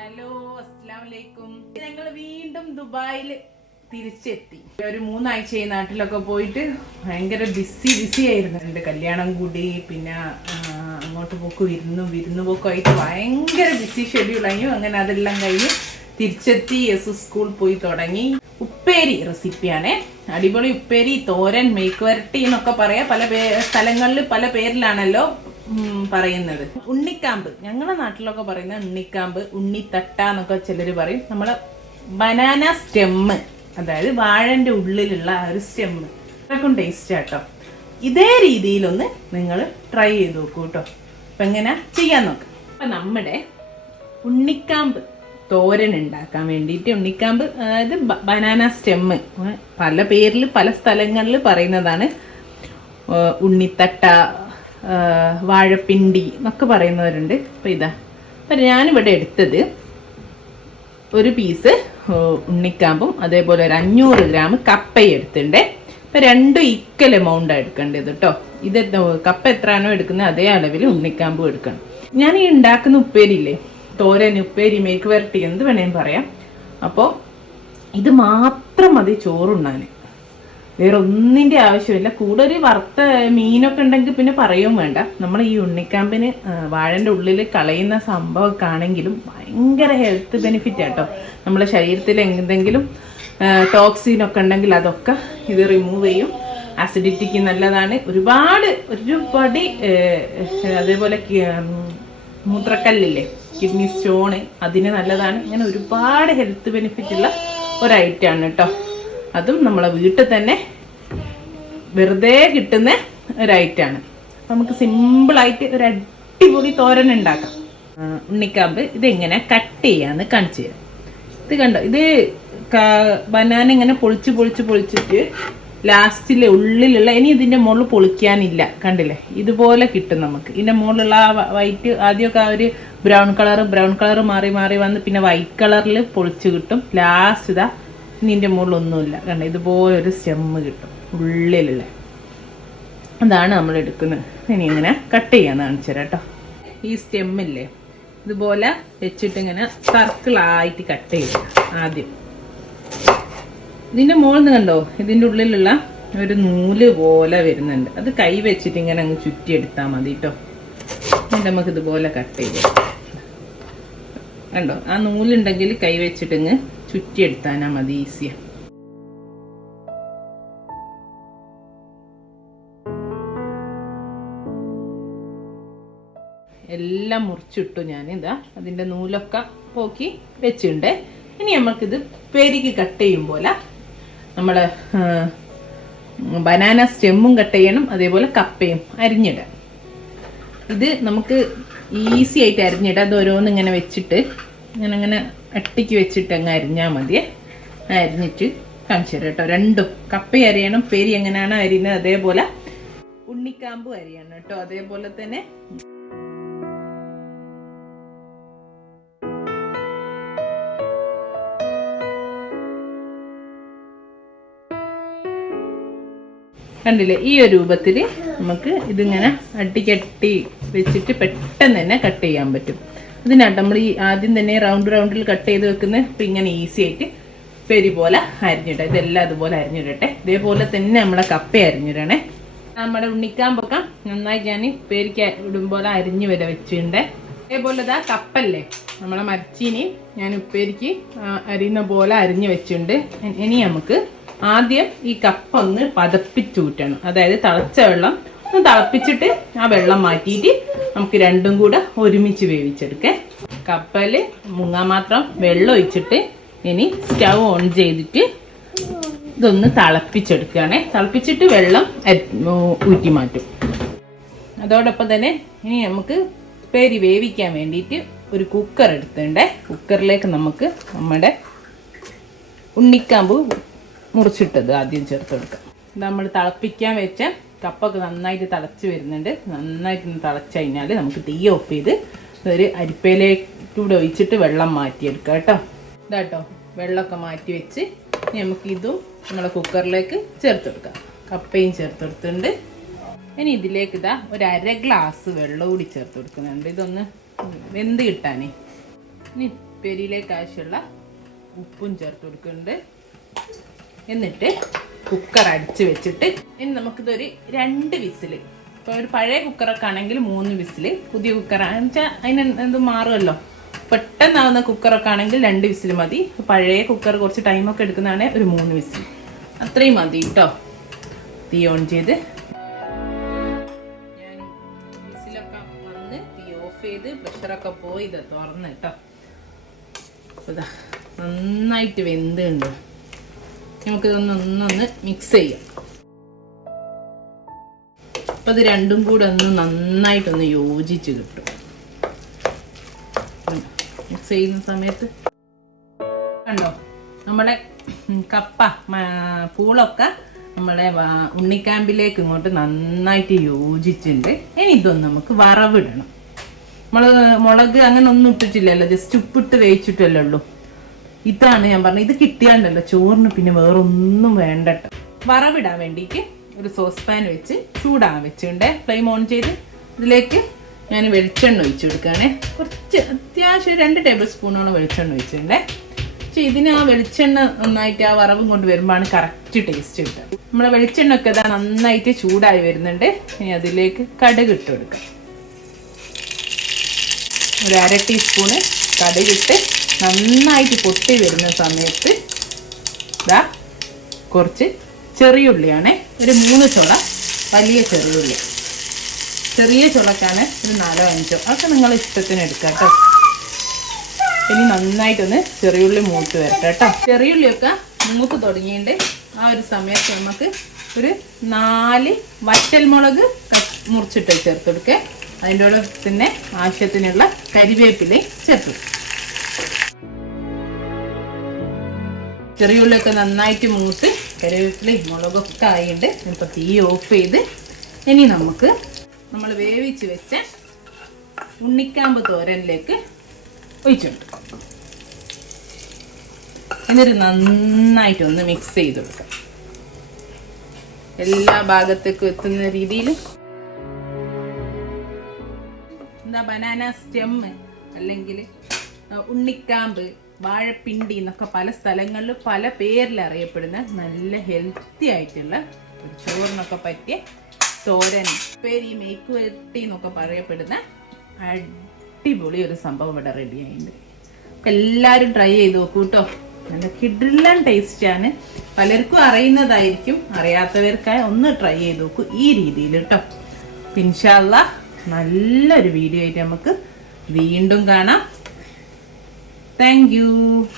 Hello അസ്സാം ഞങ്ങൾ വീണ്ടും ദുബായിൽ തിരിച്ചെത്തി. ഒരു മൂന്നാഴ്ച ഈ നാട്ടിലൊക്കെ പോയിട്ട് ഭയങ്കര ബിസി ബിസി ആയിരുന്നു. എന്റെ കല്യാണം കൂടി പിന്നെ അങ്ങോട്ട് പോക്ക് വിരുന്നു വിരുന്നു പോക്കും ആയിട്ട് ഭയങ്കര ബിസി ഷെഡ്യൂൾ ആയി. അങ്ങനെ അതെല്ലാം കഴിഞ്ഞ് തിരിച്ചെത്തി എസ് സ്കൂൾ പോയി തുടങ്ങി. ഉപ്പേരി റെസിപ്പിയാണേ അടിപൊളി ഉപ്പേരി തോരൻ മേക്ക് വരട്ടി എന്നൊക്കെ പറയാം. പല സ്ഥലങ്ങളിൽ പല പേരിലാണല്ലോ. പറയുന്നത്. ഉണ്ണിക്കാമ്പ്. ഞങ്ങളുടെ നാട്ടിലൊക്കെ പറയുന്ന ഉണ്ണിക്കാമ്പ് ഉണ്ണിത്തട്ട എന്നൊക്കെ ചിലർ പറയും. നമ്മൾ ബനാന സ്റ്റെമ്മ്. അതായത് വാഴന്റെ ഉള്ളിലുള്ള ആ ഒരു സ്റ്റെമ്മ്. അതൊക്കെ ടേസ്റ്റ് ആട്ടോ. ഇതേ രീതിയിലൊന്ന് നിങ്ങൾ ട്രൈ ചെയ്ത് നോക്കൂ കേട്ടോ അപ്പം എങ്ങനെ? ചെയ്യാൻ നോക്കാം. അപ്പം നമ്മുടെ ഉണ്ണിക്കാമ്പ് തോരൻ ഉണ്ടാക്കാൻ വേണ്ടിയിട്ട് ഉണ്ണിക്കാമ്പ് അതായത് ബനാന സ്റ്റെമ്മ്. പല പേരിൽ പല സ്ഥലങ്ങളിൽ പറയുന്നതാണ് ഉണ്ണിത്തട്ട വാഴപ്പിണ്ടി എന്നൊക്കെ പറയുന്നവരുണ്ട്. അപ്പം ഇതാ. അപ്പം ഞാനിവിടെ എടുത്തത് ഒരു പീസ് ഉണ്ണിക്കാമ്പും അതേപോലെ ഒരു അഞ്ഞൂറ് ഗ്രാം കപ്പയും എടുത്തിട്ടുണ്ട്. ഇപ്പം രണ്ടും ഈക്വൽ എമൗണ്ട് എടുക്കേണ്ടത് കേട്ടോ. ഇത് കപ്പ എത്രയാണോ എടുക്കുന്നത്? അതേ അളവിൽ ഉണ്ണിക്കാമ്പും എടുക്കണം. ഞാൻ ഈ ഉണ്ടാക്കുന്ന ഉപ്പേരിയില്ലേ? തോരൻ ഉപ്പേരി മേക്ക് വരട്ടി എന്ത് വേണേലും പറയാം. അപ്പോൾ ഇത് മാത്രം മതി ചോറുണ്ണാൻ വേറെ ഒന്നിന്റെ ആവശ്യമില്ല. കൂടെ ഒരു വറുത്ത മീനൊക്കെ ഉണ്ടെങ്കിൽ പിന്നെ പറയുകയും വേണ്ട. നമ്മൾ ഈ ഉണ്ണിക്കാമ്പിന് വാഴന്റെ ഉള്ളിൽ കളയുന്ന സംഭവമൊക്കെ ആണെങ്കിലും ഭയങ്കര ഹെൽത്ത് ബെനിഫിറ്റ് ആട്ടോ നമ്മളെ ശരീരത്തിൽ എന്തെങ്കിലും ടോക്സിൻ ഒക്കെ ഉണ്ടെങ്കിൽ അതൊക്കെ ഇത് റിമൂവ് ചെയ്യും. ആസിഡിറ്റിക്ക് നല്ലതാണ്. ഒരുപാട് ഒരുപടി അതേപോലെ മൂത്രക്കല്ലില്ലേ കിഡ്നി സ്റ്റോണ് അതിന് നല്ലതാണ്. ഇങ്ങനെ ഒരുപാട് ഹെൽത്ത് ബെനിഫിറ്റ് ഉള്ള ഒരു ഐറ്റമാണ് കേട്ടോ അതും നമ്മളെ വീട്ടിൽ തന്നെ വെറുതെ കിട്ടുന്ന ഒരു ഐറ്റമാണ് അപ്പം നമുക്ക് സിമ്പിളായിട്ട് ഒരു അടിപൊളി തോരൻ ഉണ്ടാക്കാം. ഉണ്ണിക്കാമ്പ് ഇതെങ്ങനെ കട്ട് ചെയ്യാന്ന് കാണിച്ചു തരാം. ഇത് കണ്ടോ? ഇത് ബനാന ഇങ്ങനെ പൊളിച്ച് പൊളിച്ച് പൊളിച്ചിട്ട് ലാസ്റ്റിലെ ഉള്ളിലുള്ള ഇനി ഇതിന്റെ മുകളിൽ പൊളിക്കാനില്ല. കണ്ടില്ലേ? ഇതുപോലെ കിട്ടും നമുക്ക്. ഇതിന്റെ മുകളിലുള്ള ആ വൈറ്റ് ആദ്യമൊക്കെ ആ ഒരു ബ്രൗൺ കളർ ബ്രൗൺ കളർ മാറി മാറി വന്ന് പിന്നെ വൈറ്റ് കളറിൽ പൊളിച്ച് കിട്ടും. ലാസ്റ്റ് ഇതാ ഇതിന്റെ മുകളിലൊന്നുമില്ല. ഇതുപോലെ ഒരു സ്റ്റെമ്മ് കിട്ടും. ഉള്ളിലുള്ള. അതാണ് നമ്മൾ എടുക്കുന്നത്. ഇനി ഇങ്ങനെ കട്ട് ചെയ്യാൻ കാണിച്ചു തരാം കേട്ടോ. ഈ സ്റ്റെമ്മില്ലേ ഇതുപോലെ വെച്ചിട്ട് ഇങ്ങനെ സർക്കിളായിട്ട് കട്ട് ചെയ്യുക ആദ്യം. ഇതിന്റെ മുകളിൽ നിന്ന് കണ്ടോ ഇതിന്റെ ഉള്ളിലുള്ള ഒരു നൂൽ പോലെ വരുന്നുണ്ട്. അത് കൈ വെച്ചിട്ട് ഇങ്ങനെ അങ്ങ് ചുറ്റിയെടുത്താൽ മതി കേട്ടോ. എന്നിട്ട് നമുക്ക് ഇതുപോലെ കട്ട് ചെയ്ത് കണ്ടോ? ആ നൂലുണ്ടെങ്കിൽ കൈവച്ചിട്ടിങ്ങ് ചുറ്റിയെടുത്താനാ മതി ഈസിയ. എല്ലാം മുറിച്ചിട്ടു ഞാൻ ഇതാ അതിന്റെ നൂലൊക്കെ പോക്കി വെച്ചിട്ടുണ്ട്. ഇനി നമുക്കിത് പെരുകി കട്ട് ചെയ്യും പോലെ നമ്മൾ ബനാന സ്റ്റെമ്മും കട്ട് ചെയ്യണം അതേപോലെ കപ്പയും അരിഞ്ഞിടാം. ഇത് നമുക്ക് ഈസി ആയിട്ട് അരിഞ്ഞിട്ട് അത് ഓരോന്ന് ഇങ്ങനെ വെച്ചിട്ട് ഇങ്ങനെ ഇങ്ങനെ അട്ടിക്ക് വെച്ചിട്ട് അങ്ങ് അരിഞ്ഞാൽ മതിയേ അരിഞ്ഞിട്ട് കാണിച്ചു തരാം കേട്ടോ. രണ്ടും കപ്പ അരിയണം പേരി എങ്ങനെയാണ് അരിയുന്നത് അതേപോലെ ഉണ്ണിക്കാമ്പും അരിയണം കേട്ടോ. അതേപോലെ തന്നെ കണ്ടില്ലേ? ഈ ഒരു രൂപത്തിൽ നമുക്ക് ഇതിങ്ങനെ അടിക്കട്ടി വെച്ചിട്ട് പെട്ടെന്ന് തന്നെ കട്ട് ചെയ്യാൻ പറ്റും. അതിനാട്ട് നമ്മൾ ഈ ആദ്യം തന്നെ റൗണ്ട് റൗണ്ടിൽ കട്ട് ചെയ്ത് വെക്കുന്ന ഇപ്പം ഇങ്ങനെ ഈസി ആയിട്ട് പെരി പോലെ അരിഞ്ഞിടുക ഇതെല്ലാം അതുപോലെ അരിഞ്ഞിടട്ടെ. ഇതേപോലെ തന്നെ നമ്മളെ കപ്പ അരിഞ്ഞിടണേ. നമ്മുടെ ഉണ്ണിക്കാമ്പൊക്കെ നന്നായി ഞാൻ പേരിക്ക് ഇടുമ്പോൾ അരിഞ്ഞു വരെ വെച്ചിട്ടുണ്ട്. അതേപോലെ ഇതാ കപ്പല്ലേ? നമ്മളെ മരച്ചീനി ഞാൻ ഉപ്പേരിക്ക് അരിയുന്ന പോലെ അരിഞ്ഞു വെച്ചിട്ടുണ്ട്. ഇനി നമുക്ക് ആദ്യം ഈ കപ്പ ഒന്ന് പതപ്പിച്ചൂറ്റണം. അതായത് തിളച്ച വെള്ളം ഒന്ന് തിളപ്പിച്ചിട്ട് ആ വെള്ളം മാറ്റിയിട്ട് നമുക്ക് രണ്ടും കൂടെ ഒരുമിച്ച് വേവിച്ചെടുക്കേ. കപ്പൽ മുങ്ങാൻ മാത്രം വെള്ളം ഒഴിച്ചിട്ട് ഇനി സ്റ്റവ് ഓൺ ചെയ്തിട്ട് ഇതൊന്ന് തിളപ്പിച്ചെടുക്കുകയാണേ. തിളപ്പിച്ചിട്ട് വെള്ളം ഊറ്റി മാറ്റും. അതോടൊപ്പം തന്നെ ഇനി നമുക്ക് പേരി വേവിക്കാൻ വേണ്ടിയിട്ട് ഒരു കുക്കർ എടുത്തിട്ടുണ്ടേ. കുക്കറിലേക്ക് നമുക്ക് നമ്മുടെ ഉണ്ണിക്കാമ്പ് മുറിച്ചിട്ടത് ആദ്യം ചേർത്ത് കൊടുക്കാം നമ്മൾ തിളപ്പിക്കാൻ വെച്ച കപ്പൊക്കെ നന്നായിട്ട് തിളച്ച് വരുന്നുണ്ട്. നന്നായിട്ട് തിളച്ച് കഴിഞ്ഞാൽ നമുക്ക് തീ ഓഫ് ചെയ്ത് ഒരു അരിപ്പയിലേക്കൂടെ ഒഴിച്ചിട്ട് വെള്ളം മാറ്റിയെടുക്കാം കേട്ടോ. ഇതാട്ടോ വെള്ളമൊക്കെ മാറ്റി വെച്ച് നമുക്കിതും നമ്മളെ കുക്കറിലേക്ക് ചേർത്ത് കൊടുക്കാം കപ്പയും ചേർത്ത് കൊടുത്തിട്ടുണ്ട് ഇനി ഇതിലേക്ക് ഇതാ ഒരു അര ഗ്ലാസ് വെള്ളം കൂടി ചേർത്ത് കൊടുക്കുന്നുണ്ട് ഇതൊന്ന് വെന്ത് കിട്ടാനേ. ഇനി പെരിയിലേക്ക് ആവശ്യമുള്ള ഉപ്പും ചേർത്ത് കൊടുക്കുന്നുണ്ട് എന്നിട്ട് കുക്കർ അടിച്ച് വെച്ചിട്ട് ഇനി നമുക്കിതൊരു രണ്ട് വിസിൽ ഇപ്പോൾ ഒരു പഴയ കുക്കറൊക്കെ ആണെങ്കിൽ മൂന്ന് വിസിൽ പുതിയ കുക്കറാണെന്ന് വെച്ചാൽ അതിന് എന്ത് മാറുമല്ലോ. പെട്ടെന്നാവുന്ന കുക്കറൊക്കെ ആണെങ്കിൽ രണ്ട് വിസിൽ മതി. പഴയ കുക്കർ കുറച്ച് ടൈമൊക്കെ എടുക്കുന്നതാണ് ഒരു മൂന്ന് വിസിൽ അത്രയും മതി കേട്ടോ തീ ഓൺ ചെയ്ത്. ഞാൻ വിസിലൊക്കെ വന്ന് തീ ഓഫ് ചെയ്ത് പ്രഷറൊക്കെ പോയി തുറന്ന് കേട്ടോ അപ്പൊ ദാ നന്നായിട്ട് വെന്തുണ്ട് നമുക്കിതൊന്ന് ഒന്നൊന്ന് മിക്സ് ചെയ്യാം. അപ്പം ഇത് രണ്ടും കൂടെ ഒന്ന് നന്നായിട്ടൊന്ന് യോജിച്ച് കിട്ടും. മിക്സ് ചെയ്യുന്ന സമയത്ത് കണ്ടോ? നമ്മുടെ കപ്പ പൂളൊക്കെ നമ്മുടെ വ- ഉണ്ണിക്കാമ്പിലേക്ക് ഇങ്ങോട്ട് നന്നായിട്ട് യോജിച്ചിട്ടുണ്ട്. ഇനി ഇതൊന്ന് നമുക്ക് വറവിടണം. നമ്മൾ മുളക് അങ്ങനെ ഒന്നും ഇട്ടിട്ടില്ലല്ലോ ജസ്റ്റ് ഉപ്പിട്ട് വേവിച്ചിട്ടല്ലേ ഉള്ളൂ. ഇതാണ് ഞാൻ പറഞ്ഞത്. ഇത് കിട്ടിയാണ്ടല്ലോ. ചോറിന് പിന്നെ വേറൊന്നും വേണ്ടട്ടോ. വറവിടാൻ വേണ്ടിയിട്ട് ഒരു സോസ് പാൻ വെച്ച് ചൂടാൻ വെച്ചിട്ടുണ്ട്. ഫ്ലെയിം ഓൺ ചെയ്ത് ഇതിലേക്ക് ഞാൻ വെളിച്ചെണ്ണ ഒഴിച്ചു കൊടുക്കുകയാണേ. കുറച്ച് അത്യാവശ്യം രണ്ട് ടേബിൾ സ്പൂണോളം വെളിച്ചെണ്ണ ഒഴിച്ചിട്ടുണ്ട്. പക്ഷെ ഇതിന് ആ വെളിച്ചെണ്ണ നന്നായിട്ട് ആ വറവും കൊണ്ട് വരുമ്പോഴാണ് കറക്റ്റ് ടേസ്റ്റ് കിട്ടുക. നമ്മളെ വെളിച്ചെണ്ണ ഒക്കെ ഇതാ നന്നായിട്ട് ചൂടായി വരുന്നുണ്ട്. ഇനി അതിലേക്ക് കടുക് ഇട്ട് കൊടുക്കാം. ഒരു അര ടീസ്പൂണ് കടുകിട്ട് നന്നായിട്ട് പൊട്ടി വരുന്ന സമയത്ത് ഇതാ കുറച്ച് ചെറിയുള്ളിയാണേ. ഒരു മൂന്ന് ചുള വലിയ ചെറിയുള്ളി. ചെറിയ ചുളക്കാണ് ഒരു നാലോ അഞ്ചോ. അതൊക്കെ നിങ്ങൾ ഇഷ്ടത്തിന് എടുക്കാം കേട്ടോ ഇനി നന്നായിട്ടൊന്ന് ചെറിയുള്ളി മൂത്ത് വരട്ടെ കേട്ടോ ചെറിയുള്ളിയൊക്കെ മൂത്ത് തുടങ്ങിയിട്ട് ആ ഒരു സമയത്ത് നമുക്ക് ഒരു നാല് വറ്റൽ മുളക് മുറിച്ചിട്ട് ചേർത്ത് കൊടുക്കുക അതിന്റെ കൂടെ പിന്നെ ആവശ്യത്തിനുള്ള കരിവേപ്പിലയും ചേർത്ത്. ചെറിയുള്ളിയൊക്കെ നന്നായിട്ട് മൂത്ത് കറിവേപ്പിലയും മുളകൊക്കെ ആയിട്ടുണ്ട് ഇപ്പോൾ തീ ഓഫ് ചെയ്ത് ഇനി നമുക്ക് നമ്മൾ വേവിച്ച് വെച്ച ഉണ്ണിക്കാമ്പ് തോരനിലേക്ക് ഒഴിച്ചുണ്ട് എന്നിട്ട് നന്നായിട്ടൊന്ന് മിക്സ് ചെയ്ത് കൊടുക്കാം. എല്ലാ ഭാഗത്തേക്കും എത്തുന്ന രീതിയിൽ. എന്താ ബനാന സ്റ്റെം അല്ലെങ്കിൽ ഉണ്ണിക്കാമ്പ് വാഴപ്പിണ്ടി എന്നൊക്കെ പല സ്ഥലങ്ങളിൽ പല പേരിൽ അറിയപ്പെടുന്ന നല്ല ഹെൽത്തി ആയിട്ടുള്ള ഒരു ചോറിനൊക്കെ പറ്റിയ തോരൻ പേരി മേക്ക് വരട്ടി എന്നൊക്കെ പറയപ്പെടുന്ന അടിപൊളി ഒരു സംഭവം ഇവിടെ റെഡി ആയിട്ടുണ്ട്. എല്ലാവരും ട്രൈ ചെയ്ത് നോക്കൂ കേട്ടോ നല്ല കിഡിലൻ ടേസ്റ്റാണ് പലർക്കും അറിയുന്നതായിരിക്കും. അറിയാത്തവർക്കായി ഒന്ന് ട്രൈ ചെയ്ത് നോക്കൂ ഈ രീതിയിൽ കേട്ടോ പിൻഷാല്ല നല്ലൊരു വീഡിയോ ആയിട്ട് നമുക്ക് വീണ്ടും കാണാം. Thank you.